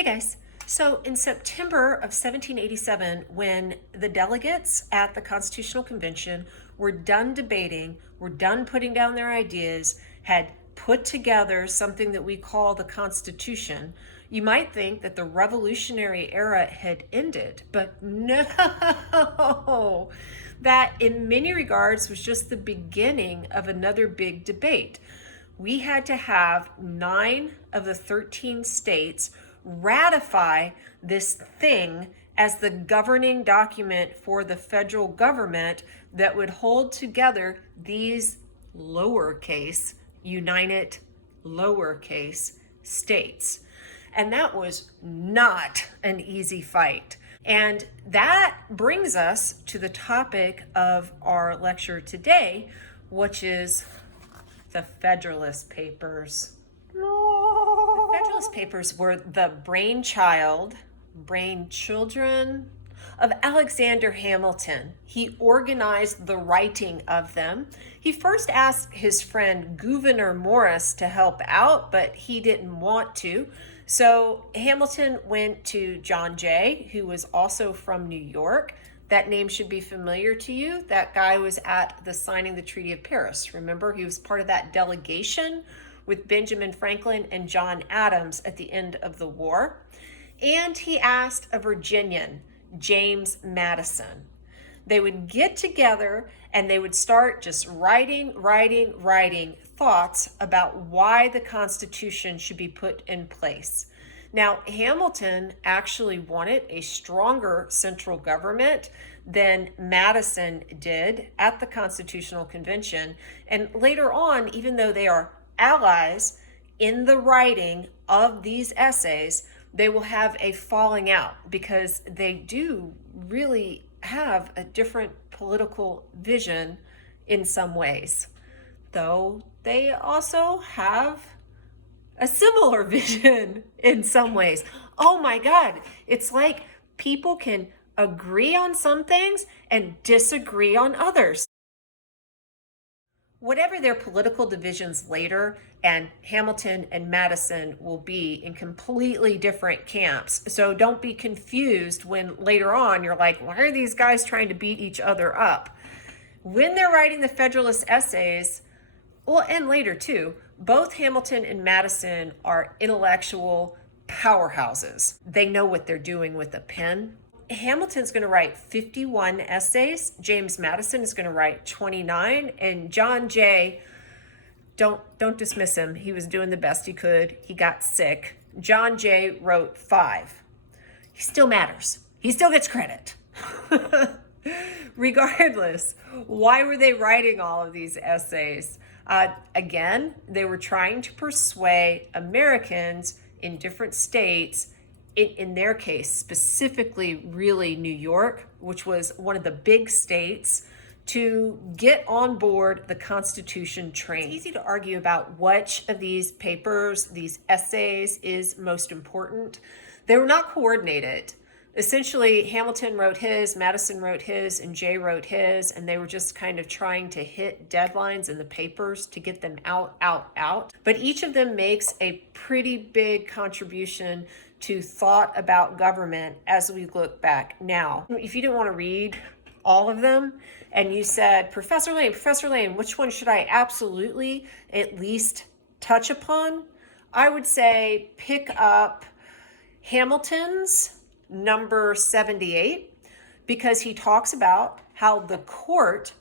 Hey guys. So in September of 1787, when the delegates at the Constitutional Convention were done debating, were done putting down their ideas, had put together something that we call the Constitution, you might think that the Revolutionary era had ended, but no, that in many regards was just the beginning of another big debate. We had to have 9 of the 13 states ratify this thing as the governing document for the federal government that would hold together these lowercase, united lowercase states. And that was not an easy fight. And that brings us to the topic of our lecture today, which is the Federalist Papers. The Federalist Papers were the brainchildren of Alexander Hamilton. He organized the writing of them. He first asked his friend Gouverneur Morris to help out, but he didn't want to. So Hamilton went to John Jay, who was also from New York. That name should be familiar to you. That guy was at the signing the Treaty of Paris. Remember, he was part of that delegation with Benjamin Franklin and John Adams at the end of the war. And he asked a Virginian, James Madison. They would get together and they would start just writing thoughts about why the Constitution should be put in place. Now, Hamilton actually wanted a stronger central government than Madison did at the Constitutional Convention. And later on, even though they are allies in the writing of these essays, they will have a falling out because they do really have a different political vision in some ways, though they also have a similar vision in some ways. Oh my God, it's like people can agree on some things and disagree on others. Whatever their political divisions later, and Hamilton and Madison will be in completely different camps. So don't be confused when later on you're like, why are these guys trying to beat each other up? When they're writing the Federalist essays, well, and later too, both Hamilton and Madison are intellectual powerhouses. They know what they're doing with a pen. Hamilton's going to write 51 essays. James Madison is going to write 29. And John Jay, don't dismiss him. He was doing the best he could. He got sick. John Jay wrote 5. He still matters. He still gets credit. Regardless, why were they writing all of these essays? Again, they were trying to persuade Americans in different states, in their case, specifically really New York, which was one of the big states, to get on board the Constitution train. It's easy to argue about which of these papers, these essays, is most important. They were not coordinated. Essentially, Hamilton wrote his, Madison wrote his, and Jay wrote his, and they were just kind of trying to hit deadlines in the papers to get them out. But each of them makes a pretty big contribution to thought about government as we look back now. If you didn't want to read all of them, and you said, Professor Lane, which one should I absolutely at least touch upon? I would say pick up Hamilton's number 78, because he talks about how the court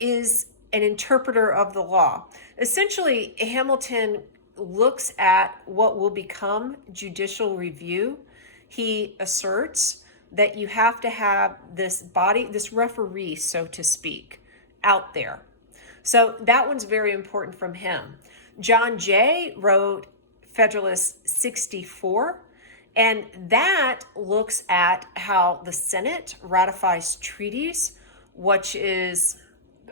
is an interpreter of the law. Essentially, Hamilton looks at what will become judicial review. He asserts that you have to have this body, this referee, so to speak, out there. So that one's very important from him. John Jay wrote Federalist 64, and that looks at how the Senate ratifies treaties, which is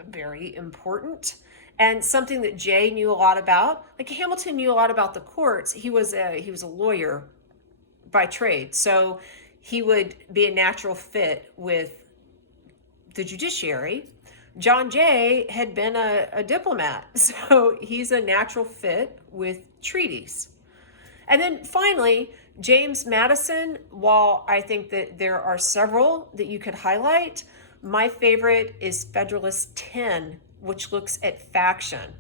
very important and something that Jay knew a lot about. Like Hamilton knew a lot about the courts. He was a lawyer by trade, so he would be a natural fit with the judiciary. John Jay had been a diplomat, so he's a natural fit with treaties. And then finally, James Madison, while I think that there are several that you could highlight, my favorite is Federalist 10, which looks at faction.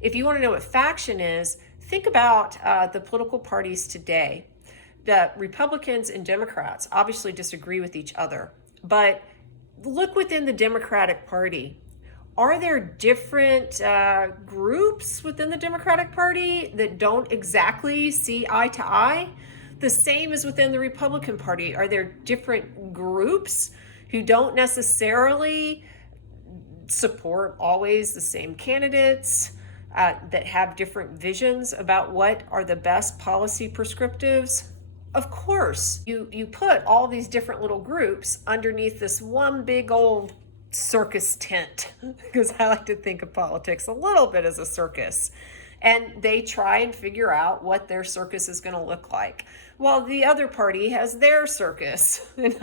If you want to know what faction is, think about the political parties today. The Republicans and Democrats obviously disagree with each other, but look within the Democratic Party. Are there different groups within the Democratic Party that don't exactly see eye to eye? The same as within the Republican Party. Are there different groups who don't necessarily support always the same candidates, that have different visions about what are the best policy prescriptives? Of course, you put all these different little groups underneath this one big old circus tent, because I like to think of politics a little bit as a circus. And they try and figure out what their circus is going to look like, while the other party has their circus. And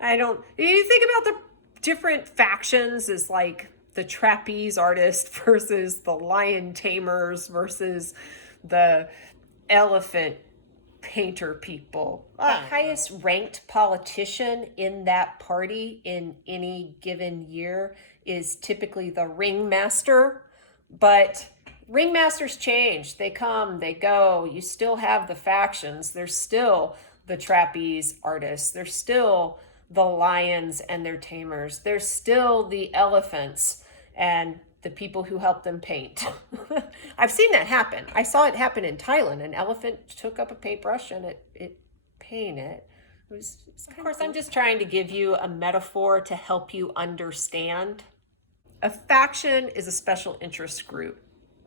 I don't, you think about the different factions as like the trapeze artist versus the lion tamers versus the elephant painter people. The highest ranked politician in that party in any given year is typically the ringmaster, but ringmasters change. They come, they go. You still have the factions. There's still the trapeze artists. There's still the lions and their tamers. There's still the elephants and the people who help them paint. I've seen that happen. I saw it happen in Thailand. An elephant took up a paintbrush and it painted. Of course, I'm just trying to give you a metaphor to help you understand. A faction is a special interest group,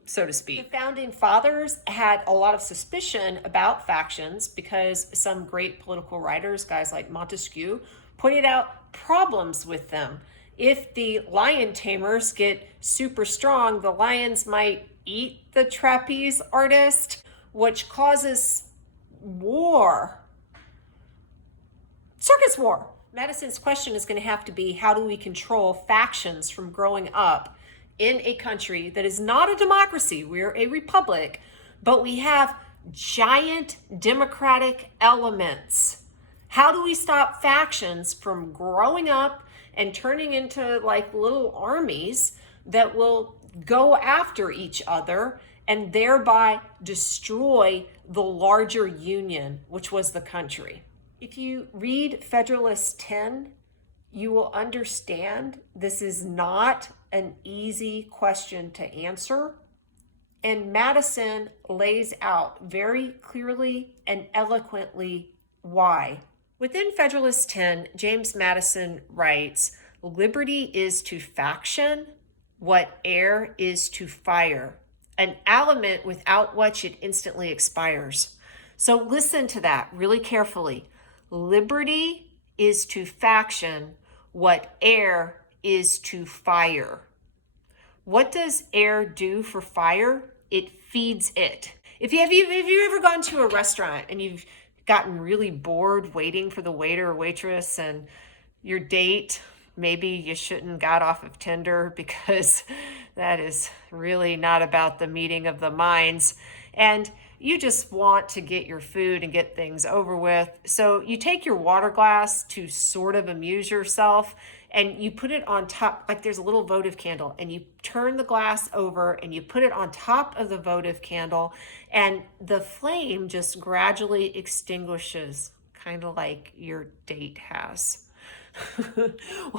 so to speak. The founding fathers had a lot of suspicion about factions because some great political writers, guys like Montesquieu, pointed out problems with them. If the lion tamers get super strong, the lions might eat the trapeze artist, which causes war. Circus war. Madison's question is going to have to be, how do we control factions from growing up in a country that is not a democracy? We're a republic, but we have giant democratic elements. How do we stop factions from growing up and turning into like little armies that will go after each other and thereby destroy the larger union, which was the country? If you read Federalist 10, you will understand this is not an easy question to answer. And Madison lays out very clearly and eloquently why. Within Federalist 10, James Madison writes, "Liberty is to faction what air is to fire, an aliment without which it instantly expires." So listen to that really carefully. Liberty is to faction what air is to fire. What does air do for fire? It feeds it. Have you ever gone to a restaurant and you've gotten really bored waiting for the waiter or waitress, and your date, maybe you shouldn't got off of Tinder because that is really not about the meeting of the minds, and you just want to get your food and get things over with. So you take your water glass to sort of amuse yourself, and you put it on top, like there's a little votive candle, and you turn the glass over and you put it on top of the votive candle, and the flame just gradually extinguishes, kind of like your date has.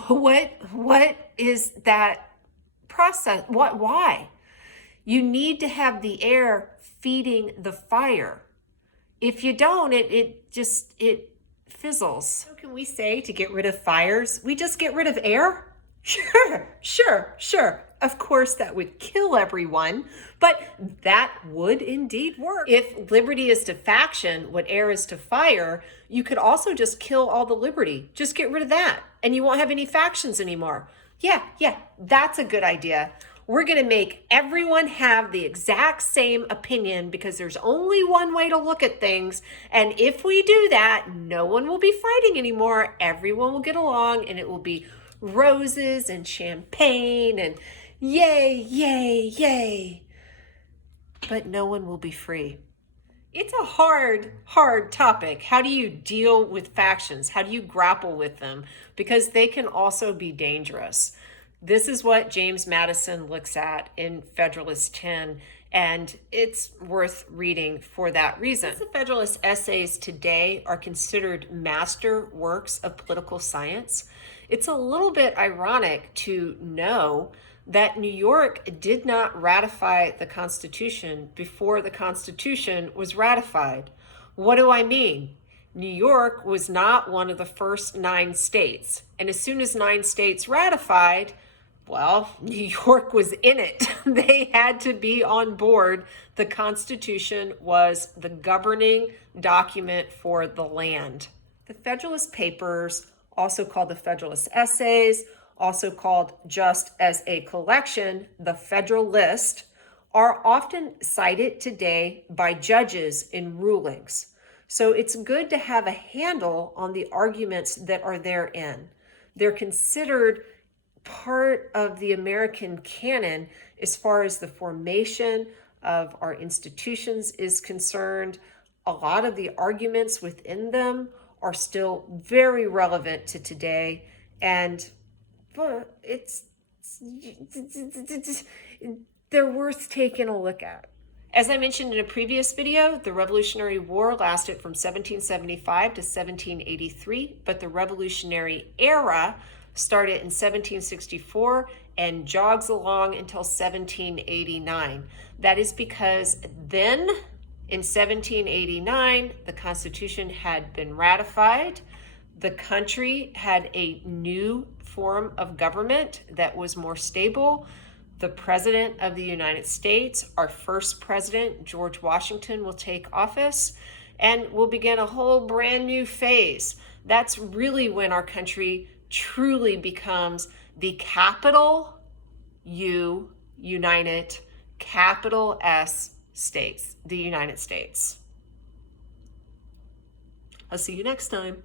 What is that process? Why? You need to have the air feeding the fire. If you don't, it fizzles. How can we say to get rid of fires? We just get rid of air? Sure. Of course, that would kill everyone, but that would indeed work. If liberty is to faction what air is to fire, you could also just kill all the liberty. Just get rid of that, and you won't have any factions anymore. Yeah, that's a good idea. We're going to make everyone have the exact same opinion because there's only one way to look at things. And if we do that, no one will be fighting anymore. Everyone will get along, and it will be roses and champagne and yay. But no one will be free. It's a hard topic. How do you deal with factions? How do you grapple with them? Because they can also be dangerous. This is what James Madison looks at in Federalist 10, and it's worth reading for that reason. The Federalist essays today are considered master works of political science. It's a little bit ironic to know that New York did not ratify the Constitution before the Constitution was ratified. What do I mean? New York was not one of the first 9 states. And as soon as 9 states ratified, well, New York was in it. They had to be on board. The Constitution was the governing document for the land. The Federalist Papers, also called the Federalist Essays, also called just as a collection, the Federalist, are often cited today by judges in rulings. So it's good to have a handle on the arguments that are therein. They're considered part of the American canon as far as the formation of our institutions is concerned. A lot of the arguments within them are still very relevant to today, and they're worth taking a look at. As I mentioned in a previous video, the Revolutionary War lasted from 1775 to 1783, but the Revolutionary Era started in 1764 and jogs along until 1789. That is because then, in 1789, the Constitution had been ratified. The country had a new form of government that was more stable. The President of the United States, our first president, George Washington, will take office, and we'll begin a whole brand new phase. That's really when our country truly becomes the capital U, United, capital S states, the United States. I'll see you next time.